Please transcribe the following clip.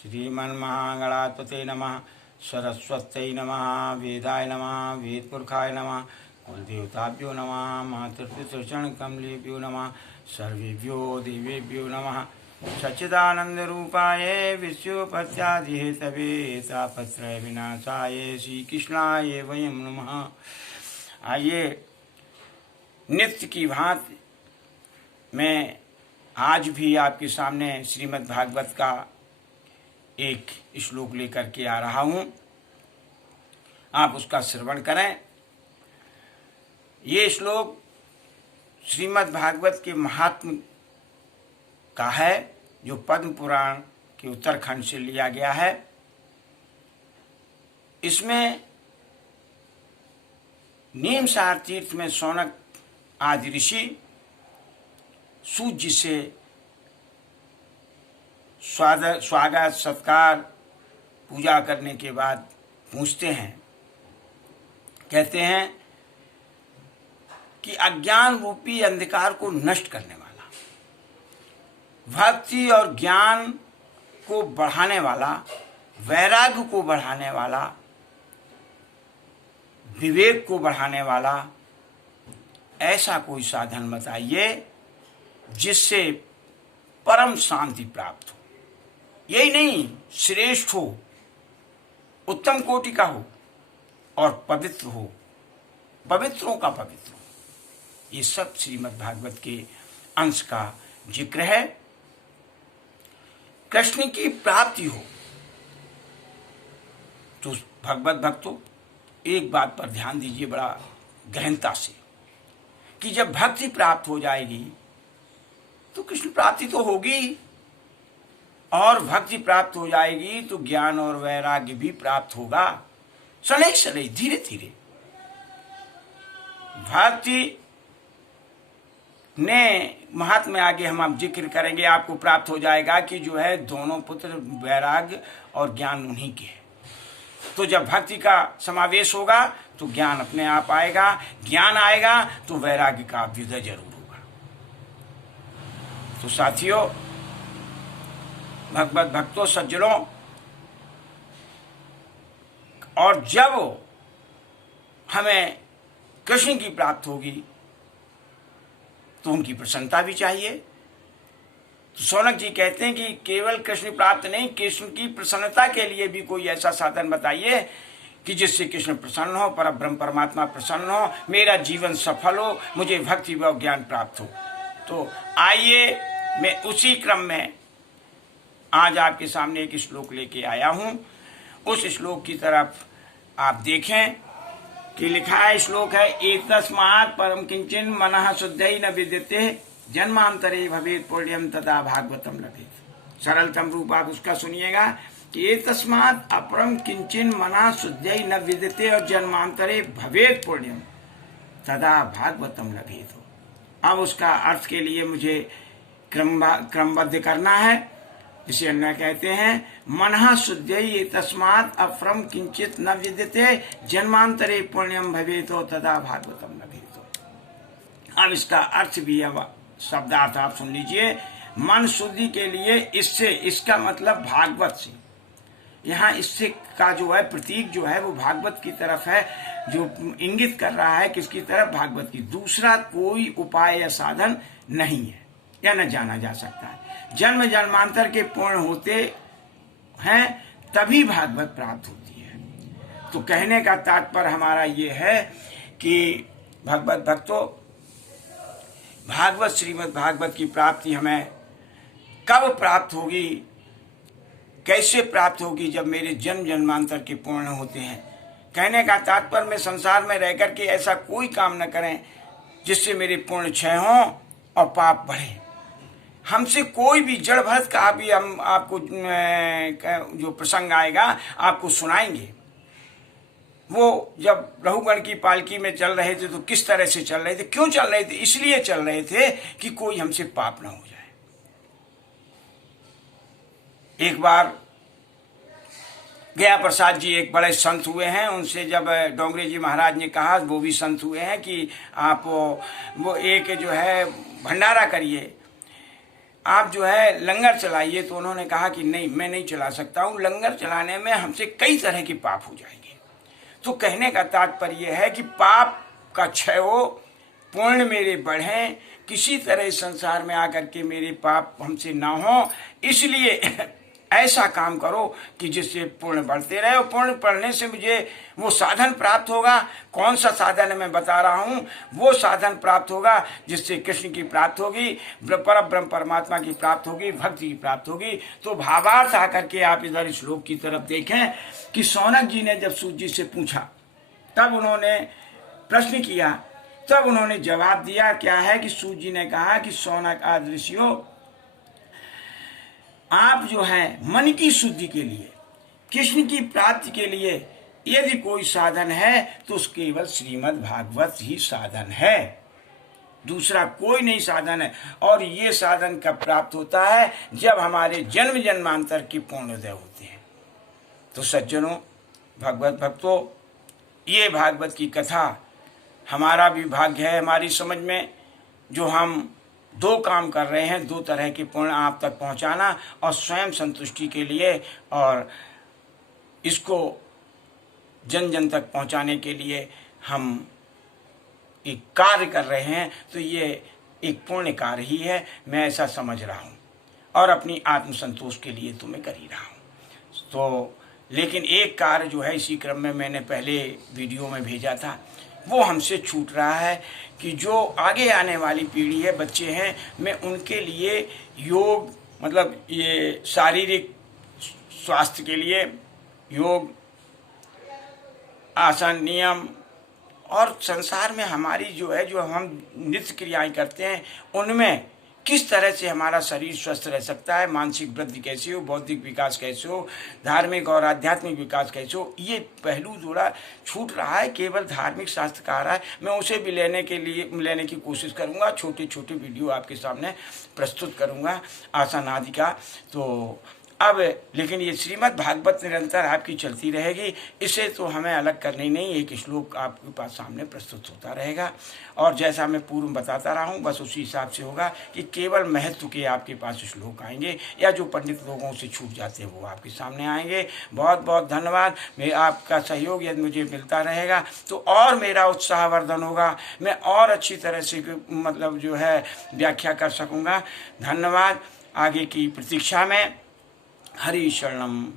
श्रीमन्महागणाधिपतये नमः। सरस्वत्यै नमः। वेदाय नमः। वेदपुरखाय नमः। कुलदेवताभ्यो नमः। मातृपितृचरणकमलेभ्यो नमः। सर्वेभ्यो देवेभ्यो नमः। सच्चिदानन्दरूपाय विश्वोपत्यादिहेतवे तापत्रय विनाशाय श्रीकृष्णाय वयं नमः। आइए नित्य की भांति मैं आज भी आपके सामने श्रीमद् भागवत का एक श्लोक लेकर के आ रहा हूँ। आप उसका श्रवण करें। ये श्लोक श्रीमद् भागवत के महात्म का है, जो पद्म पुराण के उत्तरखंड से लिया गया है। इसमें नीमसार तीर्थ में शौनक आदि ऋषि सूत जी से स्वागत सत्कार पूजा करने के बाद पूछते हैं, कहते हैं कि अज्ञान रूपी अंधकार को नष्ट करने वाला, भक्ति और ज्ञान को बढ़ाने वाला, वैराग्य को बढ़ाने वाला, विवेक को बढ़ाने वाला ऐसा कोई साधन बताइए जिससे परम शांति प्राप्त हो। यही नहीं, श्रेष्ठ हो, उत्तम कोटि का हो और पवित्र हो, पवित्रों का पवित्र हो। ये सब श्रीमद् भागवत के अंश का जिक्र है। कृष्ण की प्राप्ति हो तो भगवत भक्तों एक बात पर ध्यान दीजिए बड़ा गहनता से, कि जब भक्ति प्राप्त हो जाएगी तो कृष्ण प्राप्ति तो होगी, और भक्ति प्राप्त हो जाएगी तो ज्ञान और वैराग्य भी प्राप्त होगा। सनई सनई धीरे धीरे भक्ति ने महात्मा आगे हम आप जिक्र करेंगे, आपको प्राप्त हो जाएगा कि जो है दोनों पुत्र वैराग्य और ज्ञान उन्हीं के हैं। तो जब भक्ति का समावेश होगा तो ज्ञान अपने आप आएगा, ज्ञान आएगा तो वैराग्य का अभ्युदय जरूर होगा। तो साथियों, भगवत भक्तों, सज्जनों, और जब हमें कृष्ण की प्राप्त होगी तो उनकी प्रसन्नता भी चाहिए। तो शौनक जी कहते हैं कि केवल कृष्ण प्राप्त नहीं, कृष्ण की प्रसन्नता के लिए भी कोई ऐसा साधन बताइए कि जिससे कृष्ण प्रसन्न हो, परब्रह्म परमात्मा प्रसन्न हो, मेरा जीवन सफल हो, मुझे भक्ति व ज्ञान प्राप्त हो। तो आइए मैं उसी क्रम में आज आपके सामने एक श्लोक लेके आया हूँ। उस श्लोक की तरफ आप देखें कि लिखा है, श्लोक है, एतस्मात् परम किंचिन मनः शुद्धै न विद्यते जन्मांतरे भवेत् पुण्यम तथा भागवतम लभेत। सरलतम रूप आप उसका सुनिएगा कि एतस्मात् अपरम किंचिन मनः शुद्धै न विद्यते और जन्मांतरे भवेत् पुण्यम तथा भागवतम लभेत। अब उसका अर्थ के लिए मुझे क्रमबद्ध करना है। इसे अन्य कहते हैं, मनः शुद्धै तस्मात् अपरम किंचित न विद्यते जन्मांतरे पुण्यम भवेतो तथा भागवतम लभेतो। अब इसका अर्थ भी है, शब्दार्थ आप सुन लीजिए। मन शुद्धि के लिए इससे, इसका मतलब भागवत से, यहाँ इससे का जो है प्रतीक जो है वो भागवत की तरफ है, जो इंगित कर रहा है किसकी तरफ, भागवत की। दूसरा कोई उपाय या साधन नहीं है या न जाना जा सकता है। जन्म जन्मांतर के पूर्ण होते हैं तभी भागवत प्राप्त होती है। तो कहने का तात्पर्य हमारा ये है कि भगवत भक्तों, भागवत श्रीमद् भागवत की प्राप्ति हमें कब प्राप्त होगी, कैसे प्राप्त होगी, जब मेरे जन्म जन्मांतर के पूर्ण होते हैं। कहने का तात्पर्य में संसार में रह करके ऐसा कोई काम न करें जिससे मेरे पुण्य क्षय हों और पाप बढ़े। हमसे कोई भी जड़ भरत का भी हम आपको जो प्रसंग आएगा आपको सुनाएंगे। वो जब रघुगण की पालकी में चल रहे थे तो किस तरह से चल रहे थे, क्यों चल रहे थे, इसलिए चल रहे थे कि कोई हमसे पाप ना हो जाए। एक बार गया प्रसाद जी एक बड़े संत हुए हैं, उनसे जब डोंगरे जी महाराज ने कहा, वो भी संत हुए हैं, कि आप वो एक जो है भंडारा करिए। आप जो है लंगर चलाइए। तो उन्होंने कहा कि नहीं, मैं नहीं चला सकता हूँ, लंगर चलाने में हमसे कई तरह के पाप हो जाएंगे। तो कहने का तात्पर्य है कि पाप का क्षय हो, पुण्य मेरे बढ़ें, किसी तरह संसार में आकर के मेरे पाप हमसे ना हो, इसलिए ऐसा काम करो कि जिससे पुण्य बढ़ते रहे। और पुण्य बढ़ने से मुझे वो साधन प्राप्त होगा। कौन सा साधन है मैं बता रहा हूँ, वो साधन प्राप्त होगा जिससे कृष्ण की प्राप्त होगी, पर ब्रह्म परमात्मा की प्राप्त होगी, भक्ति की प्राप्त होगी। तो भावार्थ आकर के आप इधर श्लोक की तरफ देखें कि शौनक जी ने जब सूत जी से पूछा, तब उन्होंने प्रश्न किया, तब उन्होंने जवाब दिया। क्या है कि सूत जी ने कहा कि शौनक आदि ऋषियों, आप जो है मन की शुद्धि के लिए, कृष्ण की प्राप्ति के लिए यदि कोई साधन है तो केवल श्रीमद् भागवत ही साधन है, दूसरा कोई नहीं साधन है। और ये साधन कब प्राप्त होता है? जब हमारे जन्म जन्मांतर की पूर्णोदय होते हैं। तो सज्जनों, भगवत भक्तों, ये भागवत की कथा हमारा भी भाग्य है हमारी समझ में, जो हम दो काम कर रहे हैं, दो तरह के पुण्य आप तक पहुंचाना और स्वयं संतुष्टि के लिए, और इसको जन जन तक पहुंचाने के लिए हम एक कार्य कर रहे हैं। तो ये एक पुण्य कार्य ही है, मैं ऐसा समझ रहा हूँ, और अपनी आत्मसंतोष के लिए तो मैं कर ही रहा हूँ। तो लेकिन एक कार्य जो है इसी क्रम में मैंने पहले वीडियो में भेजा था, वो हमसे छूट रहा है कि जो आगे आने वाली पीढ़ी है, बच्चे हैं, मैं उनके लिए योग, मतलब ये शारीरिक स्वास्थ्य के लिए योग, आसन, नियम, और संसार में हमारी जो है, जो हम नित्य क्रियाएं करते हैं, उनमें किस तरह से हमारा शरीर स्वस्थ रह सकता है, मानसिक वृद्धि कैसे हो, बौद्धिक विकास कैसे हो, धार्मिक और आध्यात्मिक विकास कैसे हो, ये पहलू थोड़ा छूट रहा है। केवल धार्मिक शास्त्र का आ रहा है, मैं उसे भी लेने की कोशिश करूँगा। छोटे छोटे वीडियो आपके सामने प्रस्तुत करूँगा आसन आदि का। तो अब लेकिन ये श्रीमद् भागवत निरंतर आपकी चलती रहेगी, इसे तो हमें अलग करनी नहीं, एक श्लोक आपके पास सामने प्रस्तुत होता रहेगा। और जैसा मैं पूर्व बताता रहा हूँ, बस उसी हिसाब से होगा कि केवल महत्व के आपके पास श्लोक आएंगे, या जो पंडित लोगों से छूट जाते हैं वो आपके सामने आएंगे। बहुत बहुत धन्यवाद। मैं आपका सहयोग यदि मुझे मिलता रहेगा तो और मेरा उत्साहवर्धन होगा, मैं और अच्छी तरह से मतलब जो है व्याख्या कर सकूँगा। धन्यवाद। आगे की प्रतीक्षा में। हरि शरणम।